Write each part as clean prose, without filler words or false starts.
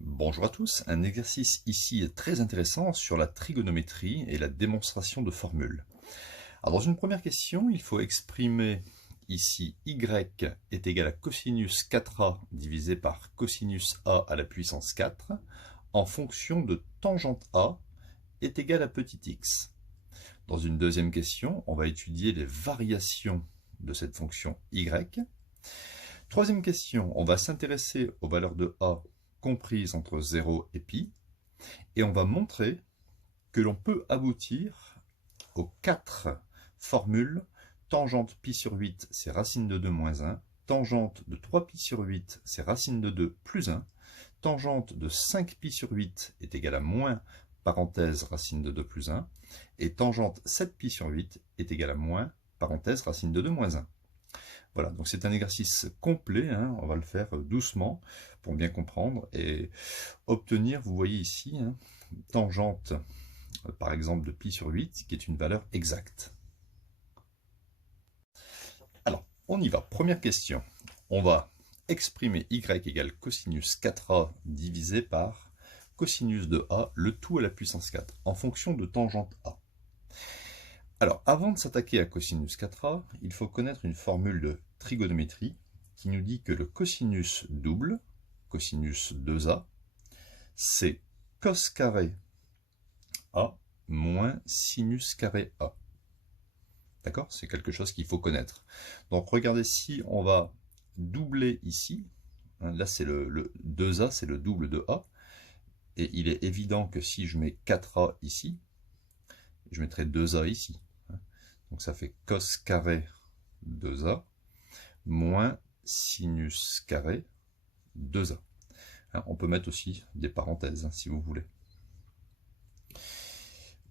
Bonjour à tous, un exercice ici très intéressant sur la trigonométrie et la démonstration de formules. Alors dans une première question, il faut exprimer ici y est égal à cosinus 4a divisé par cosinus a à la puissance 4 en fonction de tangente a est égal à petit x. Dans une deuxième question, on va étudier les variations de cette fonction y. Troisième question, on va s'intéresser aux valeurs de a comprises entre 0 et pi, et on va montrer que l'on peut aboutir aux 4 formules. Tangente pi sur 8, c'est racine de 2 moins 1. Tangente de 3 pi sur 8, c'est racine de 2 plus 1. Tangente de 5 pi sur 8 est égale à moins, parenthèse, racine de 2 plus 1. Et tangente 7 pi sur 8 est égale à moins, parenthèse, racine de 2 moins 1. Voilà, donc c'est un exercice complet, hein, on va le faire doucement pour bien comprendre et obtenir, vous voyez ici, hein, tangente par exemple de pi sur 8 qui est une valeur exacte. Alors, on y va. Première question, on va exprimer y égale cosinus 4a divisé par cosinus de a, le tout à la puissance 4, en fonction de tangente a. Alors, avant de s'attaquer à cosinus 4a, il faut connaître une formule de trigonométrie qui nous dit que le cosinus double, cosinus 2a, c'est cos carré a moins sinus carré a. D'accord? C'est quelque chose qu'il faut connaître. Donc, regardez, si on va doubler ici, hein, là c'est le 2a, c'est le double de a, et il est évident que si je mets 4a ici, je mettrai 2a ici. Donc ça fait cos carré 2a moins sinus carré 2a. On peut mettre aussi des parenthèses si vous voulez.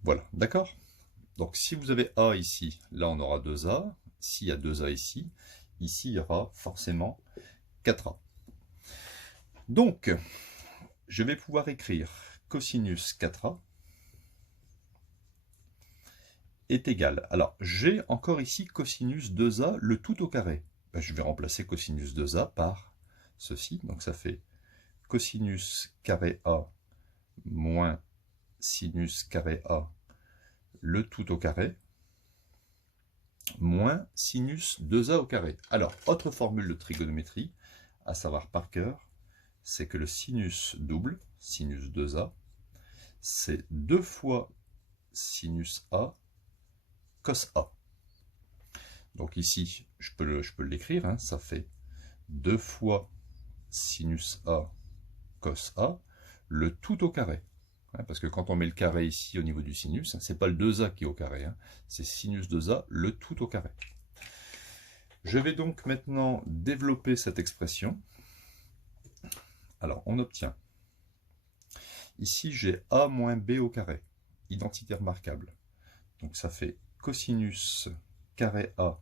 Voilà, d'accord? Donc si vous avez a ici, là on aura 2a. S'il y a 2a ici, ici il y aura forcément 4a. Donc, je vais pouvoir écrire cosinus 4a est égal. Alors, j'ai encore ici cosinus 2a, le tout au carré. Ben, je vais remplacer cosinus 2a par ceci. Donc, ça fait cosinus carré a moins sinus carré a, le tout au carré, moins sinus 2a au carré. Alors, autre formule de trigonométrie, à savoir par cœur, c'est que le sinus double, sinus 2a, c'est 2 fois sinus a cos a. Donc ici, je peux l'écrire, hein, ça fait 2 fois sinus a cos a, le tout au carré. Hein, parce que quand on met le carré ici au niveau du sinus, hein, c'est pas le 2a qui est au carré, hein, c'est sinus 2a, le tout au carré. Je vais donc maintenant développer cette expression. Alors, on obtient. Ici, j'ai a moins b au carré, identité remarquable. Donc ça fait cosinus carré a,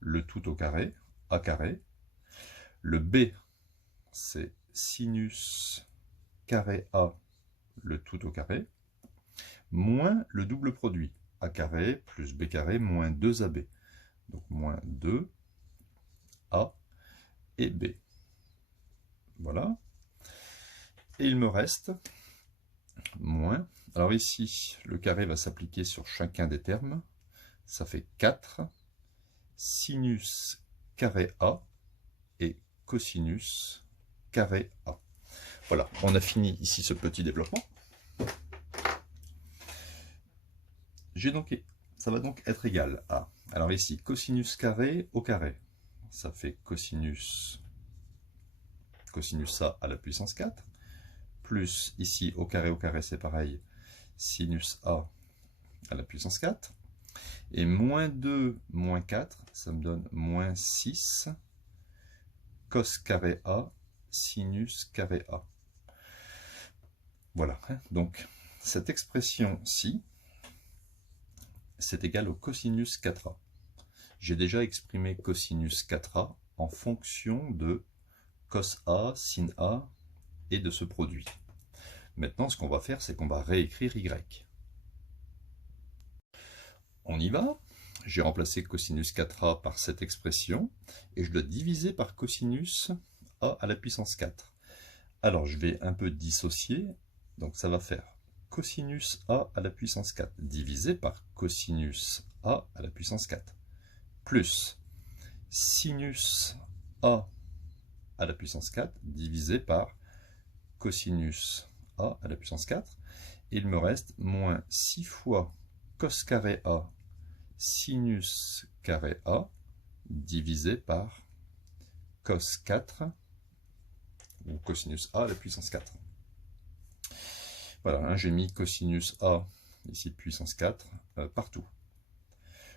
le tout au carré, a carré. Le b, c'est sinus carré a, le tout au carré, moins le double produit, a carré plus b carré moins 2ab. Donc moins 2a et b. Voilà. Et il me reste moins. Alors ici, le carré va s'appliquer sur chacun des termes. Ça fait 4 sinus carré a et cosinus carré a. Voilà, on a fini ici ce petit développement. Ça va donc être égal à, alors ici, cosinus carré au carré, ça fait cosinus a à la puissance 4, plus ici au carré c'est pareil, sinus a à la puissance 4, et moins 2, moins 4, ça me donne moins 6 cos carré a sinus carré a. Voilà, donc cette expression-ci, c'est égal au cosinus 4a. J'ai déjà exprimé cosinus 4a en fonction de cos a, sin a et de ce produit. Maintenant, ce qu'on va faire, c'est qu'on va réécrire y. On y va. J'ai remplacé cosinus 4a par cette expression et je dois diviser par cosinus a à la puissance 4. Alors, je vais un peu dissocier. Donc, ça va faire cosinus A à la puissance 4 divisé par cosinus A à la puissance 4 plus sinus A à la puissance 4 divisé par cosinus A à la puissance 4. Et il me reste moins 6 fois cos carré A sinus carré A divisé par cos 4 ou cosinus A à la puissance 4. Voilà, hein, j'ai mis cosinus A ici puissance 4 partout.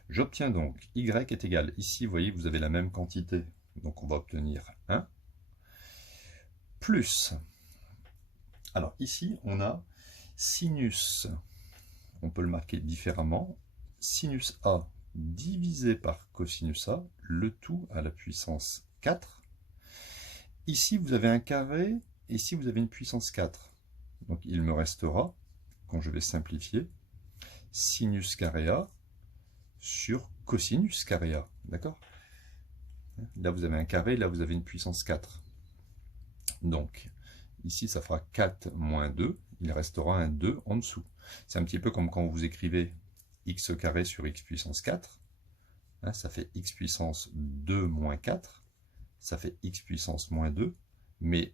J'obtiens donc y est égal, ici vous voyez vous avez la même quantité, donc on va obtenir 1, plus, alors ici on a sinus, on peut le marquer différemment, sinus A divisé par cosinus A, le tout à la puissance 4. Ici vous avez un carré, ici vous avez une puissance 4. Donc il me restera, quand je vais simplifier, sinus carré A sur cosinus carré A. D'accord? Là vous avez un carré, là vous avez une puissance 4. Donc ici ça fera 4 moins 2, il restera un 2 en dessous. C'est un petit peu comme quand vous écrivez x carré sur x puissance 4. Hein, ça fait x puissance 2 moins 4. Ça fait x puissance moins 2. Mais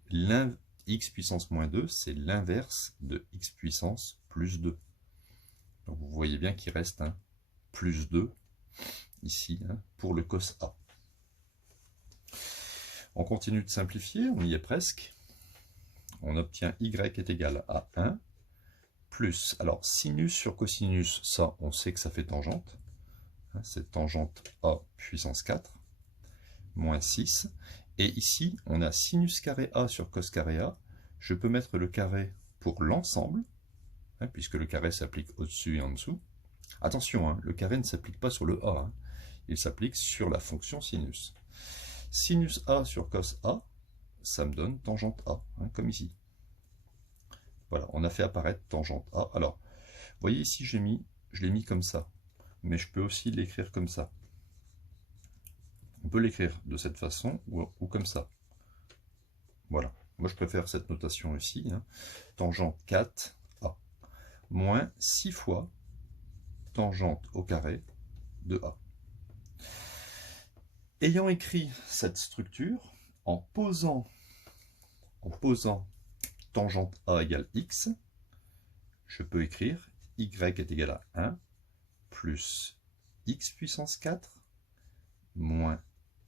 x puissance moins 2, c'est l'inverse de x puissance plus 2. Donc vous voyez bien qu'il reste un plus 2 ici hein, pour le cos A. On continue de simplifier, on y est presque. On obtient y est égal à 1 plus, alors sinus sur cosinus, ça on sait que ça fait tangente. Hein, c'est tangente A puissance 4 moins 6. Et ici, on a sinus carré A sur cos carré A. Je peux mettre le carré pour l'ensemble, hein, puisque le carré s'applique au-dessus et en dessous. Attention, hein, le carré ne s'applique pas sur le A, hein, il s'applique sur la fonction sinus. Sinus A sur cos A, ça me donne tangente A, hein, comme ici. Voilà, on a fait apparaître tangente A. Alors, vous voyez ici, je l'ai mis comme ça, mais je peux aussi l'écrire comme ça. On peut l'écrire de cette façon ou comme ça. Voilà. Moi, je préfère cette notation ici. Hein. Tangente 4A. Moins 6 fois tangente au carré de A. Ayant écrit cette structure, en posant tangente A égale x, je peux écrire y est égal à 1 plus x puissance 4 moins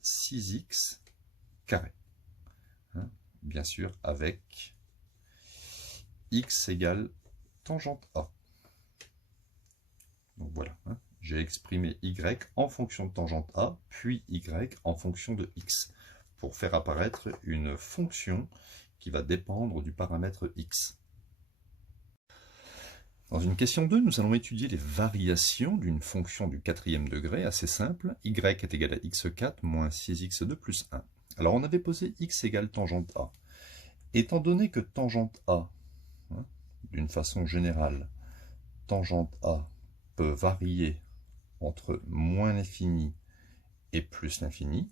6x carré. Hein, bien sûr, avec x égale tangente A. Donc voilà, hein, j'ai exprimé y en fonction de tangente A, puis y en fonction de x, pour faire apparaître une fonction qui va dépendre du paramètre x. Dans une question 2, nous allons étudier les variations d'une fonction du 4e degré, assez simple. Y est égal à x4 moins 6x2 plus 1. Alors on avait posé x égale tangente A. Étant donné que tangente A, hein, d'une façon générale, tangente A peut varier entre moins l'infini et plus l'infini,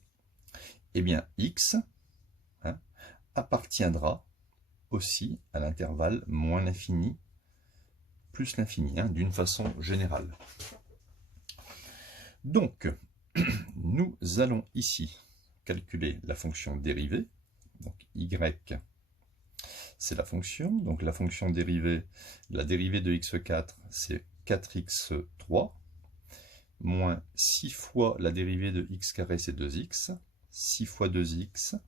eh bien x hein, appartiendra aussi à l'intervalle moins l'infini plus l'infini, hein, d'une façon générale. Donc, nous allons ici calculer la fonction dérivée. Donc, y, c'est la fonction. Donc, la fonction dérivée, la dérivée de x4, c'est 4x3, moins 6 fois la dérivée de x carré, c'est 2x, 6 fois 2x,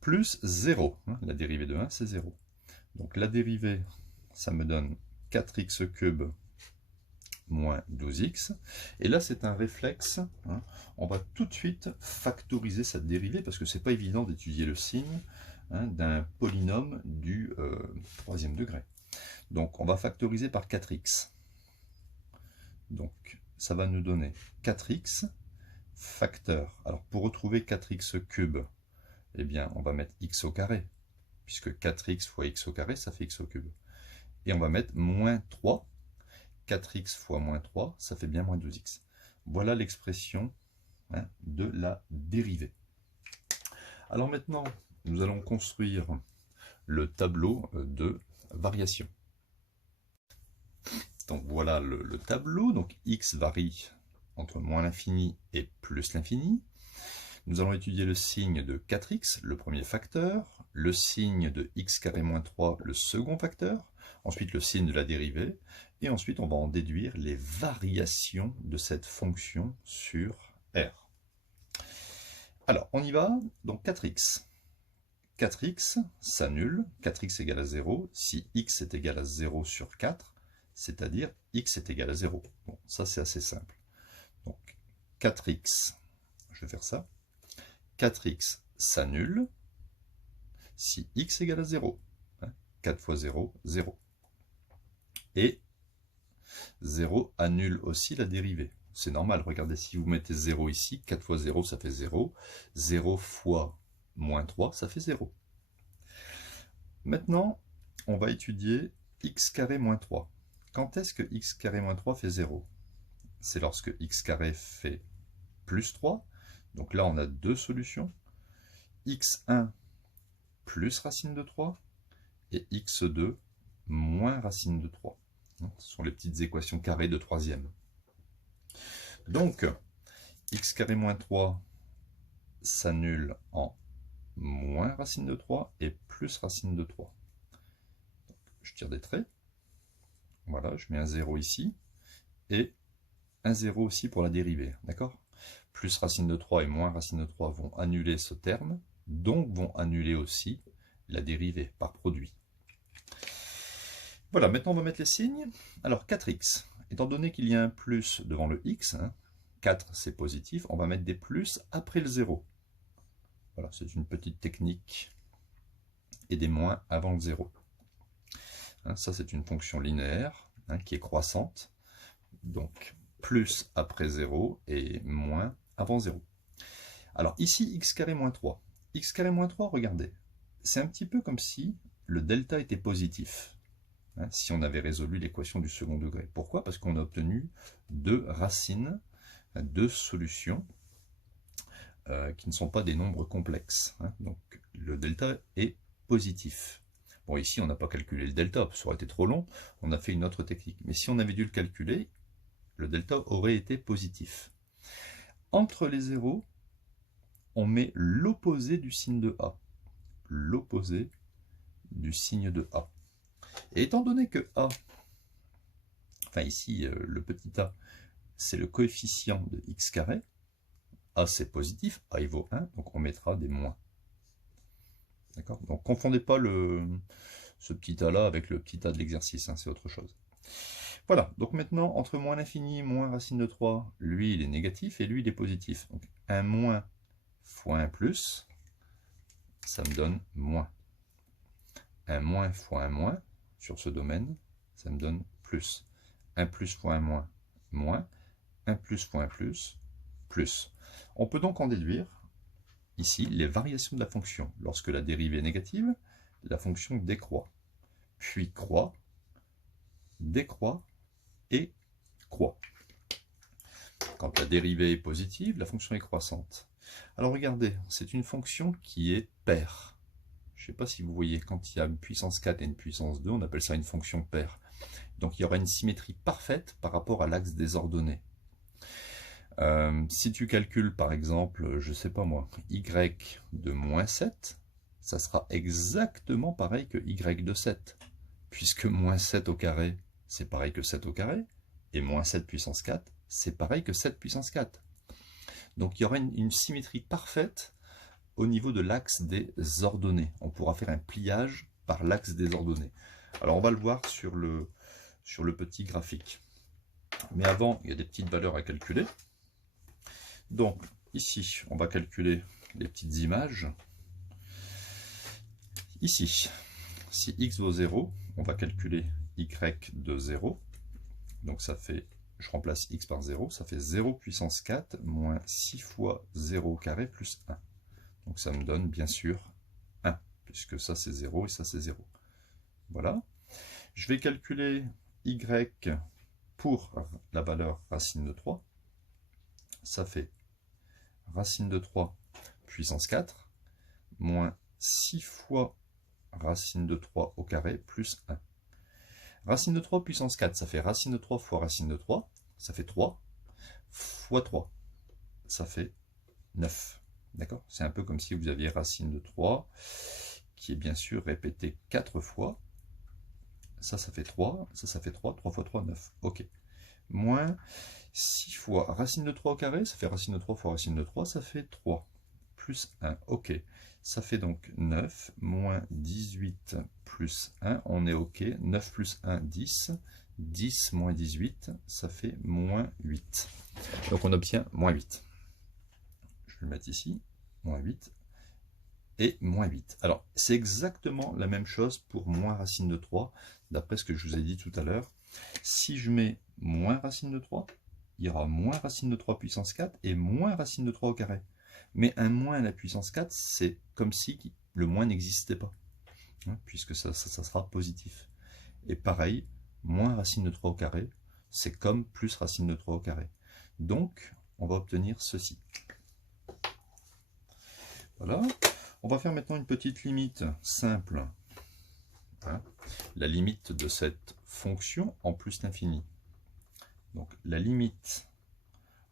plus 0. Hein, la dérivée de 1, c'est 0. Donc, la dérivée, ça me donne 4x cube moins 12x. Et là, c'est un réflexe. Hein. On va tout de suite factoriser cette dérivée parce que c'est pas évident d'étudier le signe hein, d'un polynôme du 3e degré. Donc, on va factoriser par 4x. Donc, ça va nous donner 4x facteur. Alors, pour retrouver 4x cube, eh bien, on va mettre x au carré, puisque 4x fois x au carré, ça fait x au cube. Et on va mettre moins 3. 4x fois moins 3, ça fait bien moins 2x. Voilà l'expression hein, de la dérivée. Alors maintenant, nous allons construire le tableau de variation. Donc voilà le tableau. Donc x varie entre moins l'infini et plus l'infini. Nous allons étudier le signe de 4x, le premier facteur, le signe de x carré moins 3, le second facteur, ensuite le signe de la dérivée, et ensuite on va en déduire les variations de cette fonction sur R. Alors, on y va. Donc 4x. 4x s'annule, 4x égale à 0, si x est égal à 0 sur 4, c'est-à-dire x est égal à 0. Bon, ça c'est assez simple. Donc 4x, je vais faire ça. 4x s'annule si x égale à 0. 4 fois 0, 0. Et 0 annule aussi la dérivée. C'est normal, regardez, si vous mettez 0 ici, 4 fois 0, ça fait 0. 0 fois moins 3, ça fait 0. Maintenant, on va étudier x carré moins 3. Quand est-ce que x carré moins 3 fait 0? C'est lorsque x carré fait plus 3. Donc là, on a deux solutions. x1 plus racine de 3 et x2 moins racine de 3. Ce sont les petites équations carrées de troisième. Donc, x carré moins 3 s'annule en moins racine de 3 et plus racine de 3. Donc, je tire des traits. Voilà, je mets un 0 ici. Et un 0 aussi pour la dérivée. D'accord? Plus racine de 3 et moins racine de 3 vont annuler ce terme, donc vont annuler aussi la dérivée par produit. Voilà, maintenant on va mettre les signes. Alors 4x, étant donné qu'il y a un plus devant le x, 4 c'est positif, on va mettre des plus après le 0. Voilà, c'est une petite technique. Et des moins avant le 0. Ça c'est une fonction linéaire qui est croissante. Donc plus après 0 et moins avant 0. Alors ici, x carré moins 3. X carré moins 3, regardez, c'est un petit peu comme si le delta était positif, si on avait résolu l'équation du second degré. Pourquoi? Parce qu'on a obtenu deux racines, deux solutions qui ne sont pas des nombres complexes. Donc le delta est positif. Bon, ici, on n'a pas calculé le delta, ça aurait été trop long, on a fait une autre technique. Mais si on avait dû le calculer, le delta aurait été positif. Entre les zéros, on met l'opposé du signe de A. L'opposé du signe de A. Et étant donné que A, enfin ici, le petit a, c'est le coefficient de x carré, A c'est positif, A il vaut 1, donc on mettra des moins. D'accord? Donc confondez pas ce petit a là avec le petit a de l'exercice, c'est autre chose. Voilà, donc maintenant, entre moins l'infini et moins racine de 3, lui il est négatif et lui il est positif. Donc un moins fois un plus, ça me donne moins. Un moins fois un moins, sur ce domaine, ça me donne plus. Un plus fois un moins, moins. Un plus fois un plus, plus. On peut donc en déduire, ici, les variations de la fonction. Lorsque la dérivée est négative, la fonction décroît. Puis croît, décroît et croît. Quand la dérivée est positive, la fonction est croissante. Alors regardez, c'est une fonction qui est paire. Je ne sais pas si vous voyez, quand il y a une puissance 4 et une puissance 2, on appelle ça une fonction paire. Donc il y aura une symétrie parfaite par rapport à l'axe des ordonnées. Si tu calcules par exemple, je ne sais pas moi, y de moins 7, ça sera exactement pareil que y de 7. Puisque moins 7 au carré, c'est pareil que 7 au carré, et moins 7 puissance 4, c'est pareil que 7 puissance 4. Donc il y aura une symétrie parfaite au niveau de l'axe des ordonnées. On pourra faire un pliage par l'axe des ordonnées. Alors on va le voir sur le petit graphique. Mais avant, il y a des petites valeurs à calculer. Donc ici, on va calculer les petites images. Ici, si x vaut 0, on va calculer y de 0. Donc ça fait, je remplace x par 0, ça fait 0 puissance 4 moins 6 fois 0 au carré plus 1. Donc ça me donne bien sûr 1, puisque ça c'est 0 et ça c'est 0. Voilà. Je vais calculer y pour la valeur racine de 3. Ça fait racine de 3 puissance 4 moins 6 fois racine de 3 au carré plus 1. Racine de 3 puissance 4, ça fait racine de 3 fois racine de 3, ça fait 3, fois 3, ça fait 9. D'accord? C'est un peu comme si vous aviez racine de 3, qui est bien sûr répétée 4 fois. Ça fait 3, ça fait 3, 3 fois 3, 9. Ok. Moins 6 fois racine de 3 au carré, ça fait racine de 3 fois racine de 3, ça fait 3. Plus 1, ok. Ça fait donc 9, moins 18 plus 1, on est ok. 9 plus 1, 10. 10 moins 18, ça fait moins 8. Donc on obtient moins 8. Je vais le mettre ici, moins 8 et moins 8. Alors, c'est exactement la même chose pour moins racine de 3, d'après ce que je vous ai dit tout à l'heure. Si je mets moins racine de 3, il y aura moins racine de 3 puissance 4 et moins racine de 3 au carré. Mais un moins à la puissance 4, c'est comme si le moins n'existait pas, hein, puisque ça sera positif. Et pareil, moins racine de 3 au carré, c'est comme plus racine de 3 au carré. Donc, on va obtenir ceci. Voilà. On va faire maintenant une petite limite simple. Hein, la limite de cette fonction en plus l'infini. Donc, la limite,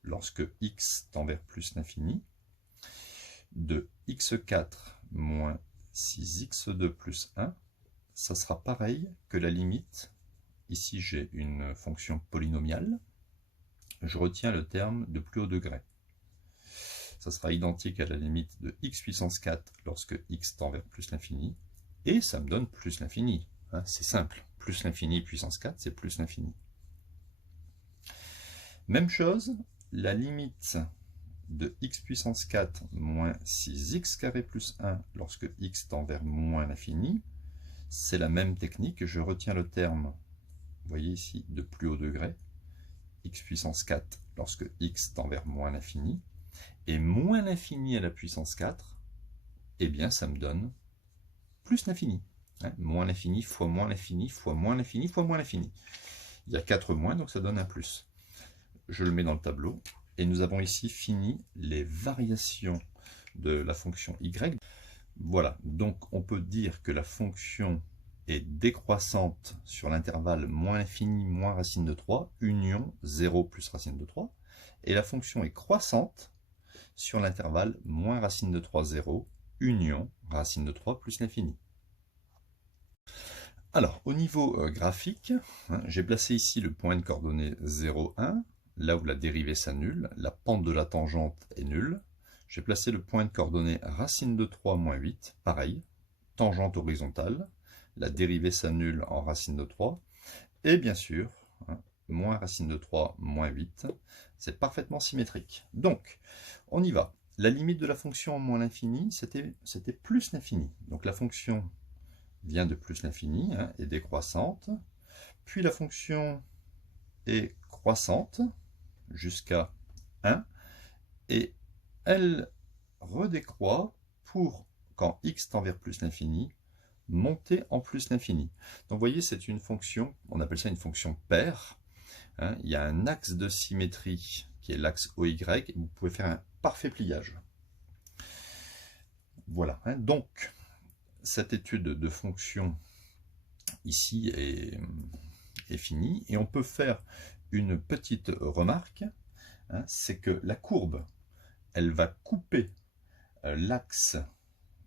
lorsque x tend vers plus l'infini, de x4 moins 6x2 plus 1, ça sera pareil que la limite. Ici, j'ai une fonction polynomiale. Je retiens le terme de plus haut degré. Ça sera identique à la limite de x puissance 4 lorsque x tend vers plus l'infini. Et ça me donne plus l'infini. Hein, c'est simple. Plus l'infini puissance 4, c'est plus l'infini. Même chose, la limite de x puissance 4 moins 6x carré plus 1 lorsque x tend vers moins l'infini, c'est la même technique. Je retiens le terme, vous voyez ici, de plus haut degré, x puissance 4 lorsque x tend vers moins l'infini, et moins l'infini à la puissance 4, eh bien ça me donne plus l'infini. Hein, moins l'infini fois moins l'infini fois moins l'infini fois moins l'infini. Il y a 4 moins, donc ça donne un plus. Je le mets dans le tableau. Et nous avons ici fini les variations de la fonction y. Voilà, donc on peut dire que la fonction est décroissante sur l'intervalle moins l'infini moins racine de 3, union 0 plus racine de 3, et la fonction est croissante sur l'intervalle moins racine de 3, 0, union racine de 3 plus l'infini. Alors, au niveau graphique, hein, j'ai placé ici le point de coordonnées 0, 1, là où la dérivée s'annule, la pente de la tangente est nulle. J'ai placé le point de coordonnées racine de 3 moins 8, pareil, tangente horizontale, la dérivée s'annule en racine de 3, et bien sûr, hein, moins racine de 3 moins 8, c'est parfaitement symétrique. Donc, on y va. La limite de la fonction moins l'infini, c'était plus l'infini. Donc la fonction vient de plus l'infini, hein, est décroissante, puis la fonction est croissante jusqu'à 1, et elle redécroît pour, quand x tend vers plus l'infini, monter en plus l'infini. Donc vous voyez, c'est une fonction, on appelle ça une fonction paire. Hein, il y a un axe de symétrie qui est l'axe OY, et vous pouvez faire un parfait pliage. Voilà, hein, donc cette étude de fonction ici est finie, et on peut faire une petite remarque, hein, c'est que la courbe, elle va couper l'axe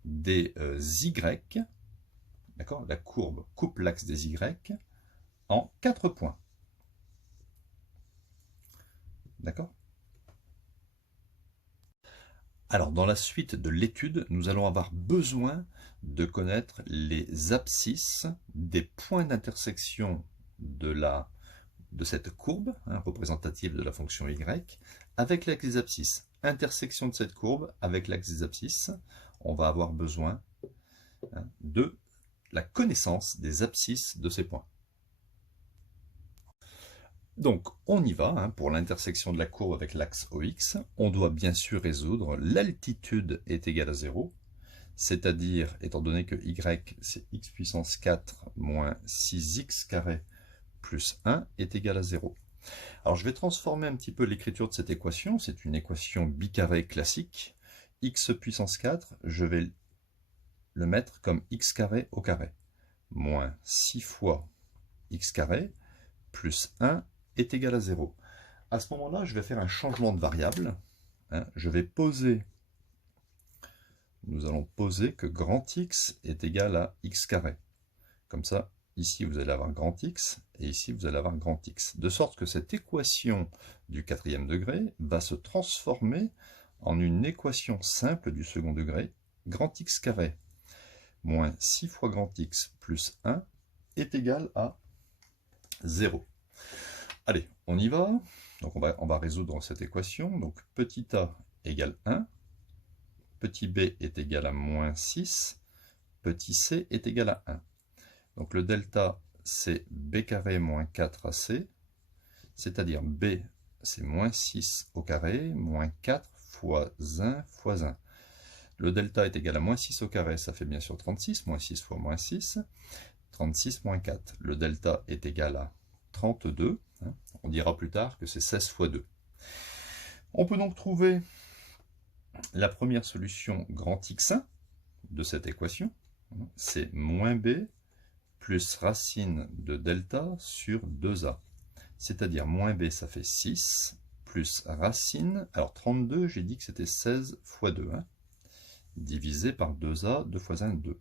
des Y, d'accord, la courbe coupe l'axe des Y en 4 points. D'accord? Alors, dans la suite de l'étude, nous allons avoir besoin de connaître les abscisses des points d'intersection de cette courbe, hein, représentative de la fonction y, avec l'axe des abscisses. Intersection de cette courbe avec l'axe des abscisses, on va avoir besoin, hein, de la connaissance des abscisses de ces points. Donc, on y va, hein, pour l'intersection de la courbe avec l'axe OX. On doit bien sûr résoudre l'altitude est égale à 0, c'est-à-dire, étant donné que y, c'est x puissance 4 moins 6x carré plus 1 est égal à 0. Alors, je vais transformer un petit peu l'écriture de cette équation. C'est une équation bicarrée classique. X puissance 4, je vais le mettre comme x carré au carré. Moins 6 fois x carré plus 1 est égal à 0. À ce moment-là, je vais faire un changement de variable. Je vais poser, nous allons poser que grand X est égal à x carré. Comme ça, ici vous allez avoir grand X, et ici vous allez avoir grand X. De sorte que cette équation du quatrième degré va se transformer en une équation simple du second degré, grand X carré moins 6 fois grand X plus 1 est égal à 0. Allez, on y va. Donc on va résoudre cette équation. Donc petit a égale 1, petit b est égal à moins 6, petit c est égal à 1. Donc le delta, c'est b carré moins 4ac, c'est-à-dire b, c'est moins 6 au carré, moins 4 fois 1 fois 1. Le delta est égal à moins 6 au carré, ça fait bien sûr 36, moins 6 fois moins 6, 36 moins 4. Le delta est égal à 32, on dira plus tard que c'est 16 fois 2. On peut donc trouver la première solution grand X1 de cette équation, c'est moins b plus racine de delta sur 2a. C'est-à-dire moins b, ça fait 6, plus racine, alors 32, j'ai dit que c'était 16 fois 2, divisé par 2a, 2 fois 1, 2.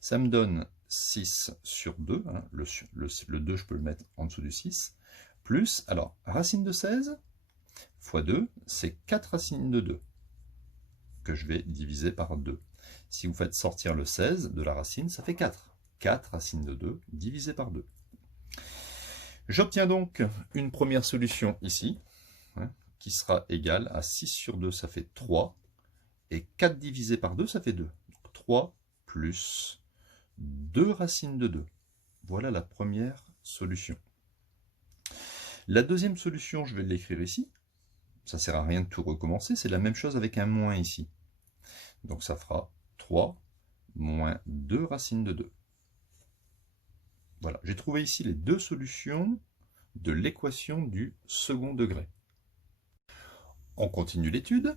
Ça me donne 6 sur 2, le 2, je peux le mettre en dessous du 6, plus, alors, racine de 16 fois 2, c'est 4 racines de 2, que je vais diviser par 2. Si vous faites sortir le 16 de la racine, ça fait 4. 4 racines de 2 divisé par 2. J'obtiens donc une première solution ici, qui sera égale à 6 sur 2, ça fait 3, et 4 divisé par 2, ça fait 2. Donc 3 plus 2 racines de 2. Voilà la première solution. La deuxième solution, je vais l'écrire ici. Ça ne sert à rien de tout recommencer, c'est la même chose avec un moins ici. Donc ça fera 3 moins 2 racines de 2. Voilà, j'ai trouvé ici les deux solutions de l'équation du second degré. On continue l'étude.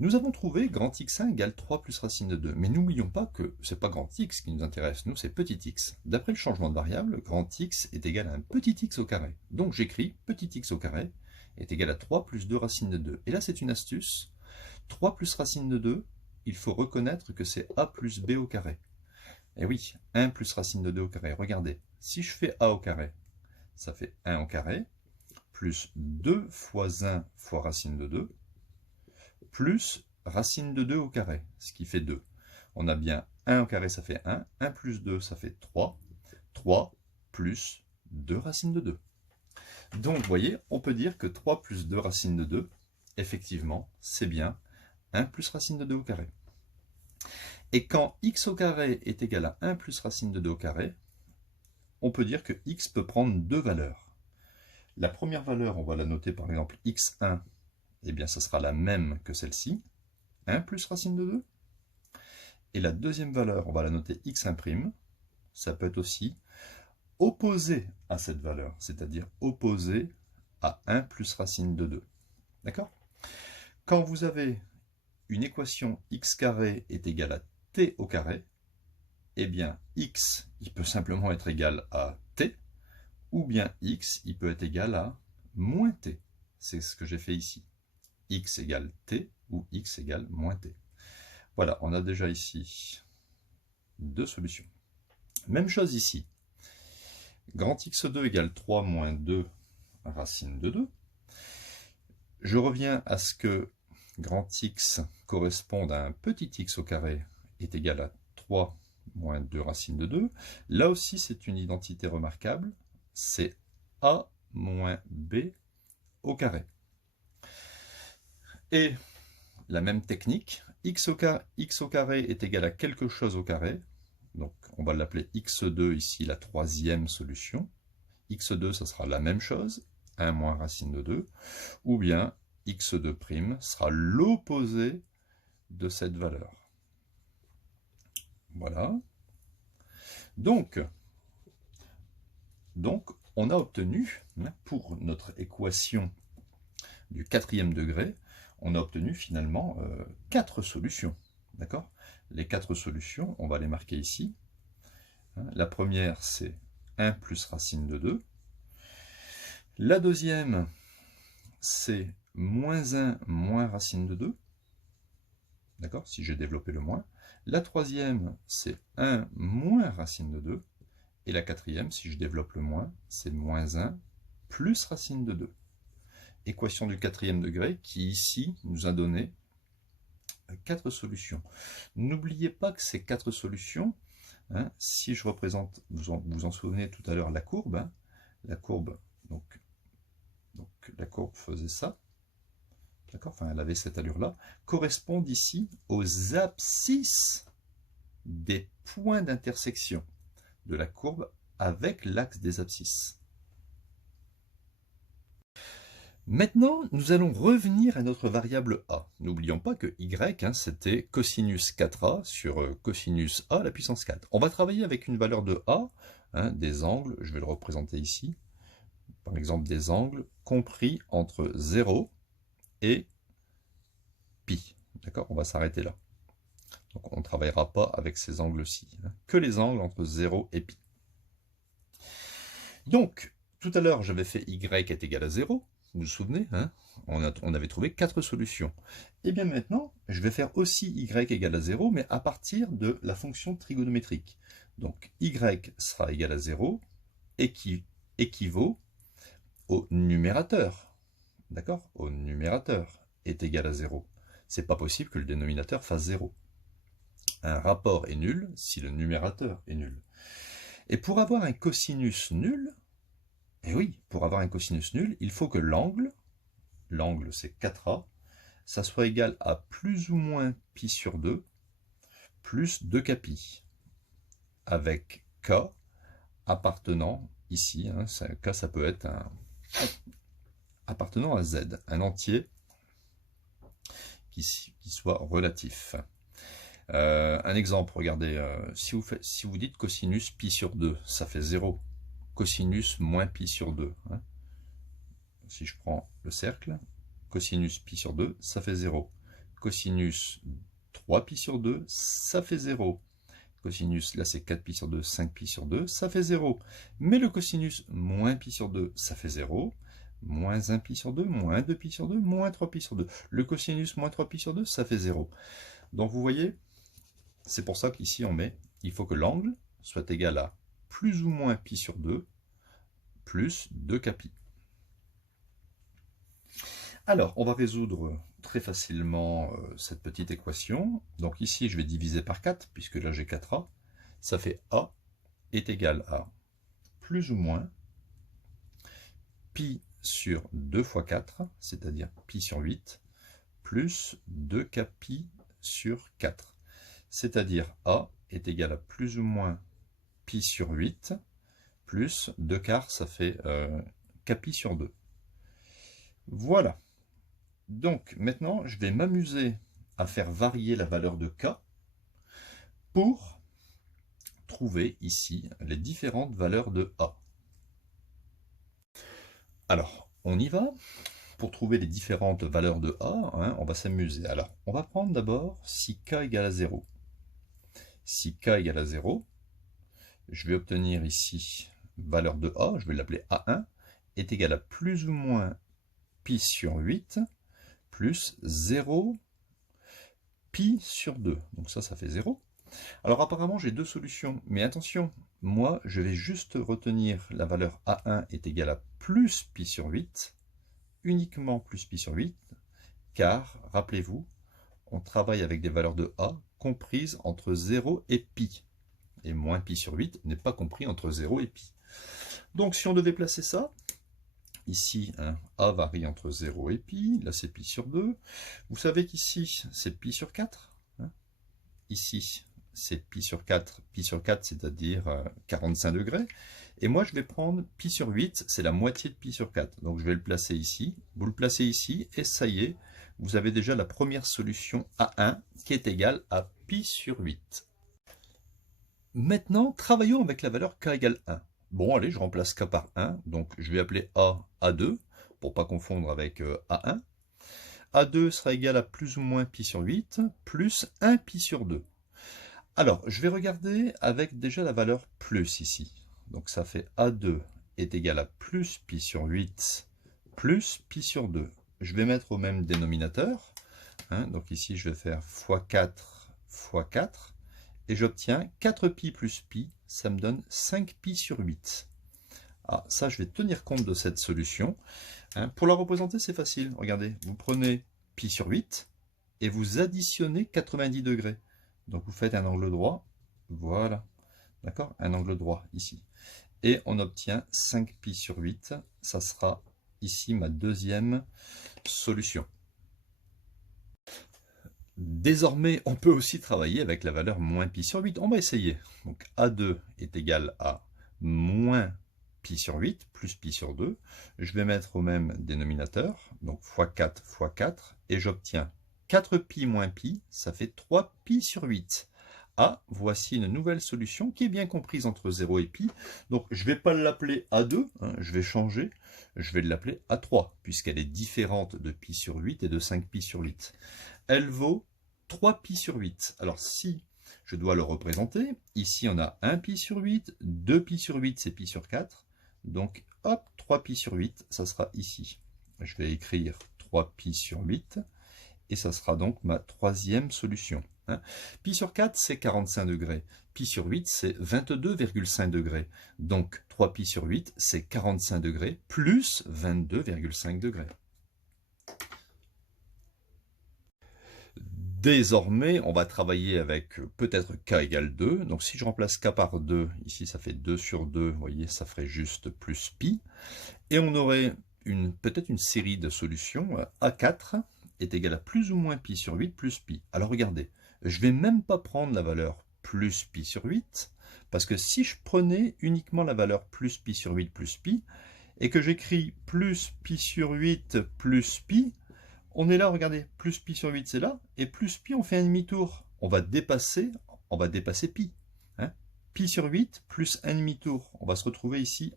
Nous avons trouvé grand x1 égale 3 plus racine de 2. Mais n'oublions pas que ce n'est pas grand x qui nous intéresse, nous c'est petit x. D'après le changement de variable, grand x est égal à un petit x au carré. Donc j'écris petit x au carré est égal à 3 plus 2 racine de 2. Et là c'est une astuce. 3 plus racine de 2, il faut reconnaître que c'est a plus b au carré. Et oui, 1 plus racine de 2 au carré. Regardez, si je fais a au carré, ça fait 1 au carré, plus 2 fois 1 fois racine de 2, plus racine de 2 au carré, ce qui fait 2. On a bien 1 au carré, ça fait 1, 1 plus 2, ça fait 3, 3 plus 2 racines de 2. Donc, vous voyez, on peut dire que 3 plus 2 racines de 2, effectivement, c'est bien 1 plus racine de 2 au carré. Et quand x au carré est égal à 1 plus racine de 2 au carré, on peut dire que x peut prendre deux valeurs. La première valeur, on va la noter par exemple x1, eh bien ça sera la même que celle-ci, 1 plus racine de 2. Et la deuxième valeur, on va la noter x1', ça peut être aussi opposé à cette valeur, c'est-à-dire opposé à 1 plus racine de 2. D'accord? Quand vous avez une équation x carré est égal à t au carré, eh bien x, il peut simplement être égal à t, ou bien x, il peut être égal à moins t. C'est ce que j'ai fait ici. X égale t ou x égale moins t. Voilà, on a déjà ici deux solutions. Même chose ici. Grand x2 égale 3 moins 2 racine de 2. Je reviens à ce que grand x corresponde à un petit x au carré est égal à 3 moins 2 racine de 2. Là aussi, c'est une identité remarquable. C'est a moins b au carré. Et la même technique, x au carré est égal à quelque chose au carré. Donc, on va l'appeler x2 ici, la troisième solution. x2, ça sera la même chose, 1 moins racine de 2. Ou bien, x2' sera l'opposé de cette valeur. Voilà. Donc, on a obtenu, pour notre équation du quatrième degré, on a obtenu finalement 4 solutions. D'accord? les 4 solutions, on va les marquer ici. La première, c'est 1 plus racine de 2. La deuxième, c'est moins 1 moins racine de 2. D'accord? Si j'ai développé le moins. La troisième, c'est 1 moins racine de 2. Et la quatrième, si je développe le moins, c'est moins 1 plus racine de 2. Équation du quatrième degré qui ici nous a donné 4 solutions. N'oubliez pas que ces 4 solutions, si je représente, vous en souvenez tout à l'heure la courbe, donc la courbe faisait ça, d'accord, enfin elle avait cette allure-là, correspondent ici aux abscisses des points d'intersection de la courbe avec l'axe des abscisses. Maintenant, nous allons revenir à notre variable a. N'oublions pas que y, c'était cosinus 4a sur cosinus a à la puissance 4. On va travailler avec une valeur de a, des angles, je vais le représenter ici, par exemple des angles compris entre 0 et pi. D'accord? On va s'arrêter là. Donc on ne travaillera pas avec ces angles-ci, que les angles entre 0 et pi. Donc, tout à l'heure, j'avais fait y est égal à 0. Vous vous souvenez, on avait trouvé 4 solutions. Et bien maintenant, je vais faire aussi y égale à 0, mais à partir de la fonction trigonométrique. Donc y sera égal à 0, et qui équivaut au numérateur. D'accord? Au numérateur est égal à 0. C'est pas possible que le dénominateur fasse 0. Un rapport est nul si le numérateur est nul. Et pour avoir un cosinus nul, et oui, pour avoir un cosinus nul, il faut que l'angle c'est 4a, ça soit égal à plus ou moins pi sur 2, plus 2kpi, avec k appartenant ici, k ça peut être appartenant à z, un entier qui soit relatif. Un exemple, regardez, si vous dites cosinus pi sur 2, ça fait 0. Cosinus moins pi sur 2. Si je prends le cercle, cosinus pi sur 2, ça fait 0. Cosinus 3 pi sur 2, ça fait 0. Cosinus, là c'est 4 pi sur 2, 5 pi sur 2, ça fait 0. Mais le cosinus moins pi sur 2, ça fait 0. Moins 1 pi sur 2, moins 2 pi sur 2, moins 3 pi sur 2. Le cosinus moins 3 pi sur 2, ça fait 0. Donc vous voyez, c'est pour ça qu'ici on met, il faut que l'angle soit égal à plus ou moins pi sur 2, plus 2kpi. Alors, on va résoudre très facilement cette petite équation. Donc ici, je vais diviser par 4, puisque là j'ai 4a. Ça fait a est égal à plus ou moins pi sur 2 fois 4, c'est-à-dire pi sur 8, plus 2kpi sur 4. C'est-à-dire a est égal à plus ou moins pi sur 8, plus 2 quarts, ça fait kpi sur 2. Voilà. Donc, maintenant, je vais m'amuser à faire varier la valeur de k pour trouver ici les différentes valeurs de a. Alors, on y va. Pour trouver les différentes valeurs de a, on va s'amuser. Alors, on va prendre d'abord si k égale à 0. Si k égale à 0, je vais obtenir ici valeur de a, je vais l'appeler a1, est égal à plus ou moins pi sur 8, plus 0 pi sur 2. Donc ça fait 0. Alors apparemment, j'ai deux solutions. Mais attention, moi, je vais juste retenir la valeur a1 est égale à plus pi sur 8, uniquement plus pi sur 8, car, rappelez-vous, on travaille avec des valeurs de a comprises entre 0 et pi. Et moins pi sur 8 n'est pas compris entre 0 et pi. Donc si on devait placer ça, ici, a varie entre 0 et pi, là c'est pi sur 2. Vous savez qu'ici, c'est pi sur 4. Ici, c'est pi sur 4, c'est-à-dire 45 degrés. Et moi, je vais prendre pi sur 8, c'est la moitié de pi sur 4. Donc je vais le placer ici, vous le placez ici, et ça y est, vous avez déjà la première solution A1 qui est égale à pi sur 8. Maintenant, travaillons avec la valeur k égale 1. Bon, allez, je remplace k par 1, donc je vais appeler A A2, pour ne pas confondre avec A1. A2 sera égal à plus ou moins pi sur 8, plus 1 pi sur 2. Alors, je vais regarder avec déjà la valeur plus ici. Donc ça fait A2 est égal à plus pi sur 8 plus pi sur 2. Je vais mettre au même dénominateur. Donc ici, je vais faire x4 fois 4. Et j'obtiens 4pi plus pi, ça me donne 5pi sur 8. Ah, ça, je vais tenir compte de cette solution. Pour la représenter, c'est facile. Regardez, vous prenez pi sur 8 et vous additionnez 90 degrés. Donc vous faites un angle droit, voilà, d'accord, un angle droit ici. Et on obtient 5pi sur 8, ça sera ici ma deuxième solution. Désormais, on peut aussi travailler avec la valeur moins pi sur 8. On va essayer. Donc A2 est égal à moins pi sur 8 plus pi sur 2. Je vais mettre au même dénominateur, donc x4 fois 4, et j'obtiens 4pi moins pi, ça fait 3pi sur 8. Ah, voici une nouvelle solution qui est bien comprise entre 0 et pi. Donc je ne vais pas l'appeler A2, je vais changer, je vais l'appeler A3, puisqu'elle est différente de pi sur 8 et de 5pi sur 8. Elle vaut 3pi sur 8. Alors si je dois le représenter, ici on a 1pi sur 8, 2pi sur 8 c'est pi sur 4, donc hop, 3pi sur 8, ça sera ici. Je vais écrire 3pi sur 8, et ça sera donc ma troisième solution. Pi sur 4 c'est 45 degrés, pi sur 8 c'est 22,5 degrés, donc 3pi sur 8 c'est 45 degrés plus 22,5 degrés. Désormais, on va travailler avec peut-être k égale 2. Donc si je remplace k par 2, ici ça fait 2 sur 2, vous voyez, ça ferait juste plus pi. Et on aurait peut-être une série de solutions. A4 est égal à plus ou moins pi sur 8 plus pi. Alors regardez, je ne vais même pas prendre la valeur plus pi sur 8, parce que si je prenais uniquement la valeur plus pi sur 8 plus pi, et que j'écris plus pi sur 8 plus pi, on est là, regardez, plus pi sur 8 c'est là, et plus pi on fait un demi-tour. On va dépasser pi. Pi sur 8 plus un demi-tour. On va se retrouver ici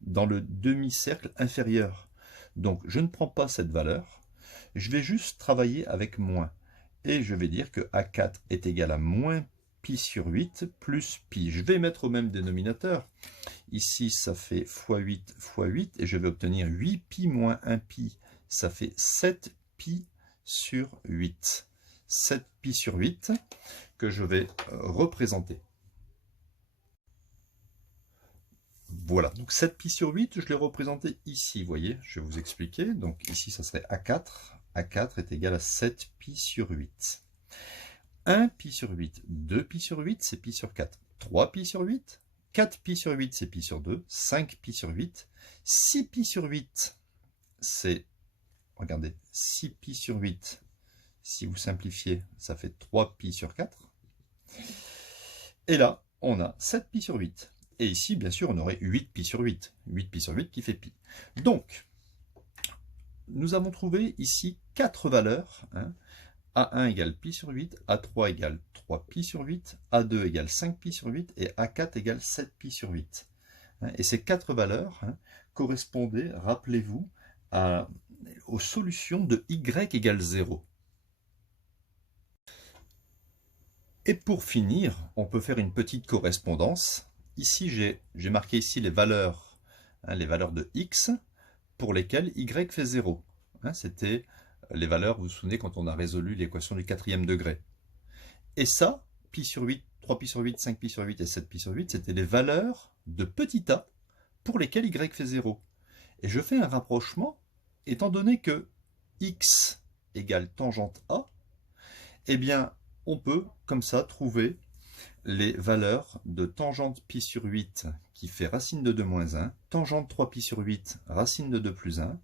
dans le demi-cercle inférieur. Donc je ne prends pas cette valeur, je vais juste travailler avec moins. Et je vais dire que A4 est égal à moins pi sur 8 plus pi. Je vais mettre au même dénominateur. Ici ça fait x8 fois 8, et je vais obtenir 8pi moins 1pi. Ça fait 7pi sur 8. 7pi sur 8 que je vais représenter. Voilà, donc 7pi sur 8, je l'ai représenté ici, vous voyez, je vais vous expliquer. Donc ici, ça serait A4. A4 est égal à 7pi sur 8. 1pi sur 8, 2pi sur 8, c'est pi sur 4. 3pi sur 8, 4pi sur 8, c'est pi sur 2. 5pi sur 8, 6pi sur 8, c'est, regardez, 6pi sur 8, si vous simplifiez, ça fait 3pi sur 4. Et là, on a 7pi sur 8. Et ici, bien sûr, on aurait 8pi sur 8. 8pi sur 8 qui fait pi. Donc, nous avons trouvé ici 4 valeurs. A1 égale pi sur 8, A3 égale 3pi sur 8, A2 égale 5pi sur 8 et A4 égale 7pi sur 8. Et ces 4 valeurs correspondaient, rappelez-vous, aux solutions de y égale 0. Et pour finir, on peut faire une petite correspondance. Ici, j'ai marqué ici les valeurs de x pour lesquelles y fait 0. C'était les valeurs, vous vous souvenez, quand on a résolu l'équation du 4e degré. Et ça, pi sur 8, 3pi sur 8, 5pi sur 8 et 7pi sur 8, c'était les valeurs de petit a pour lesquelles y fait 0. Et je fais un rapprochement, étant donné que x égale tangente a, eh bien, on peut, comme ça, trouver les valeurs de tangente pi sur 8 qui fait racine de 2 moins 1, tangente 3pi sur 8, racine de 2 plus 1,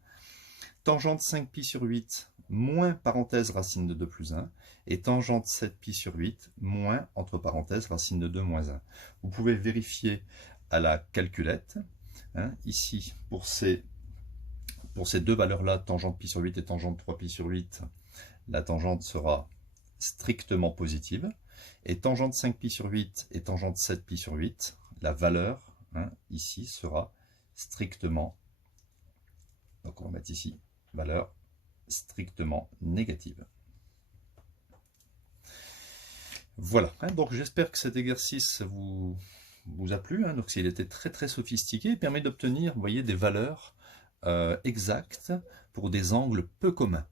tangente 5pi sur 8, moins parenthèse racine de 2 plus 1, et tangente 7pi sur 8, moins entre parenthèses racine de 2 moins 1. Vous pouvez vérifier à la calculette. Ici, pour ces deux valeurs-là, tangente pi sur 8 et tangente 3pi sur 8, la tangente sera strictement positive. Et tangente 5pi sur 8 et tangente 7pi sur 8, la valeur ici sera strictement, donc on va mettre ici, valeur strictement négative. Voilà, hein, donc j'espère que cet exercice vous a plu. Hein. Donc, il était très sophistiqué, il permet d'obtenir, vous voyez, des valeurs exactes pour des angles peu communs.